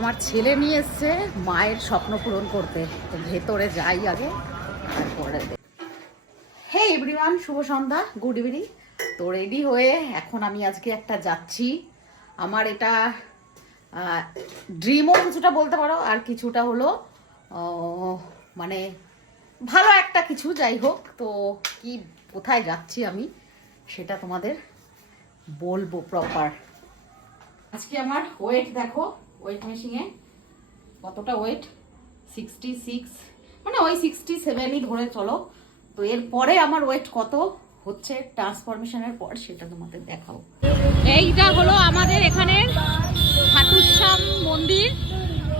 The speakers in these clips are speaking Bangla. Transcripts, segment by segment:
আমার ছেলে নিয়ে এসছে মায়ের স্বপ্ন পূরণ করতে। তো ভেতরে যাই আগে, তারপরে হে এভরিওয়ান, শুভ সন্ধ্যা, গুড ইভিনিং। তো রেডি হয়ে এখন আমি আজকে একটা যাচ্ছি। আমার এটা ড্রিমও কিছুটা বলতে পারো, আর কিছুটা হলো মানে ভালো একটা কিছু, যাই হোক। তো কি কোথায় যাচ্ছি আমি সেটা তোমাদের বলবো প্রপার। আজকে আমার ওয়েট দেখো, ওয়েট মেশিনে কতটা ওয়েট, 66, মানে ওই 67ই ধরে চলো। তো এরপরে আমার ওয়েট কত হচ্ছে ট্রান্সফরমেশনের পর সেটা তোমাদের দেখাবো। এইটা হলো আমাদের এখানের খাটুশ্যাম মন্দির।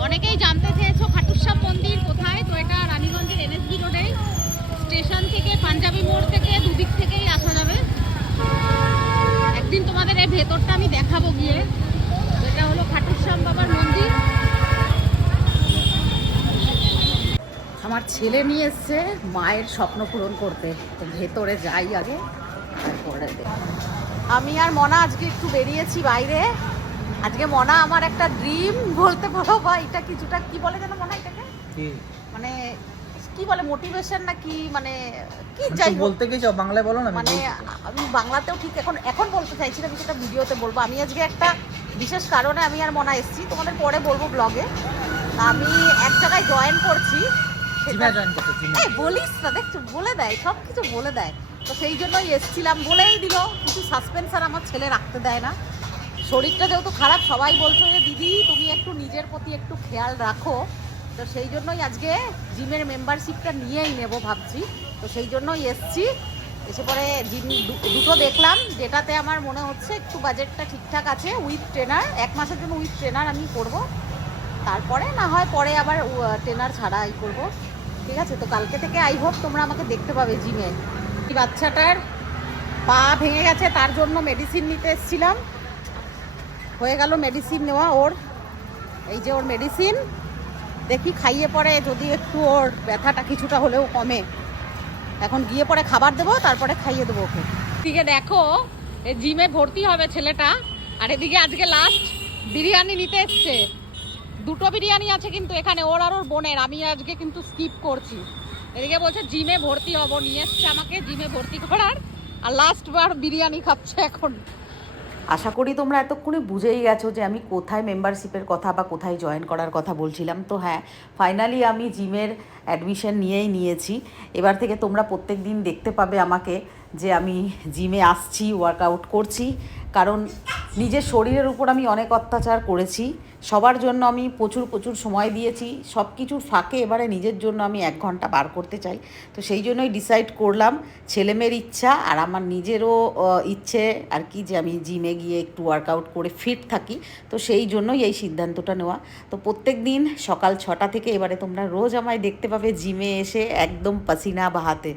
অনেকেই জানতে চেয়েছো খাটুশ্যাম মন্দির কোথায়। তো এটা রানীগঞ্জের NSB রোডে, স্টেশন থেকে পাঞ্জাবি মোড় থেকে দুদিক থেকেই আসা যাবে। একদিন তোমাদের এই ভেতরটা আমি দেখাবো গিয়ে। এটা হলো খাটুশ্যাম বাবার মন্দির। আমার ছেলে নিয়ে এসছে মায়ের স্বপ্ন পূরণ করতে। তো ভেতরে যাই আগে, তারপরে আমি আর মনা আজকে একটু বেরিয়েছি বাইরে। আজকে মনা আমার একটা ড্রিম বলতে পারো, বা এটা কিছুটা কি বলে যেন মনে হয় এটাকে, মানে কি বলে মোটিভেশন না কি, মানে কি যাই বলতে কি চাও বাংলায় বলো না। মানে আমি বাংলাতেও ঠিক এখন বলতে চাইছি না, সেটা ভিডিওতে বলবো। আমি আজকে একটা বিশেষ কারণে আমি আর মনা এসেছি, তোমাদের পরে বলবো ব্লগে। আমি এক জায়গায় জয়েন করছি। বলিস না, দেখছো বলে দেয়, সব কিছু বলে দেয়। তো সেই জন্যই এসছিলাম, বলেই দিল। কিছু সাসপেন্স আর আমার ছেলে রাখতে দেয় না। শরীরটা যেহেতু খারাপ, সবাই বলছো যে দিদি তুমি একটু নিজের প্রতি একটু খেয়াল রাখো। তো সেই জন্যই আজকে জিমের মেম্বারশিপটা নিয়েই নেব ভাবছি। তো সেই জন্যই এসছি। এসে পরে জিম দুটো দেখলাম, যেটাতে আমার মনে হচ্ছে একটু বাজেটটা ঠিকঠাক আছে। উইথ ট্রেনার, 1 মাসের জন্য উইথ ট্রেনার আমি করব। তারপরে না হয় পরে আবার ট্রেনার ছাড়াই করব, ঠিক আছে। তো কালকে থেকে আই হোপ তোমরা আমাকে দেখতে পাবে জিমে। বাচ্চাটার পা ভেঙে গেছে, তার জন্য মেডিসিন নিতে এসেছিলাম। হয়ে গেল মেডিসিন নেওয়া ওর। এই যে ওর মেডিসিন, দেখি খাইয়ে পরে যদি একটু ওর ব্যথাটা কিছুটা হলেও কমে। এখন গিয়ে পরে খাবার দেবো, তারপরে খাইয়ে দেবো ওকে। এদিকে দেখো, জিমে ভর্তি হবে ছেলেটা, আর এদিকে আজকে লাস্ট বিরিয়ানি নিতে এসছে। 2টো বিরিয়ানি আছে কিন্তু এখানে, ওর আর ওর বোনের। আমি আজকে কিন্তু স্কিপ করছি। এদিকে বলছে জিমে ভর্তি হবো, নিয়ে এসছে আমাকে জিমে ভর্তি করার, আর লাস্ট বার বিরিয়ানি খাচ্ছে এখন। আশা করি তোমরা এতক্ষণে বুঝেই গেছো যে আমি কোথায় মেম্বারশিপের কথা বা কোথায় জয়েন করার কথা বলছিলাম। তো হ্যাঁ, ফাইনালি আমি জিমের অ্যাডমিশন নিয়েছি। এবার থেকে তোমরা প্রত্যেক দিন দেখতে পাবে আমাকে যে আমি জিমে আসছি, ওয়ার্কআউট করছি। কারণ নিজের শরীরের উপর আমি অনেক অত্যাচার করেছি, সবার জন্য আমি প্রচুর সময় দিয়েছি। সব কিছুর ফাঁকে এবারে নিজের জন্য আমি 1 ঘন্টা বার করতে চাই। তো সেই জন্যই ডিসাইড করলাম, ছেলেমেয়ের ইচ্ছা আর আমার নিজেরও ইচ্ছে আর কি, যে আমি জিমে গিয়ে একটু ওয়ার্কআউট করে ফিট থাকি। তো সেই জন্যই এই সিদ্ধান্তটা নেওয়া। তো প্রত্যেক দিন সকাল 6টা থেকে এবারে তোমরা রোজ আমায় দেখতে পাবে জিমে এসে একদম পাসিনা বাহাতে।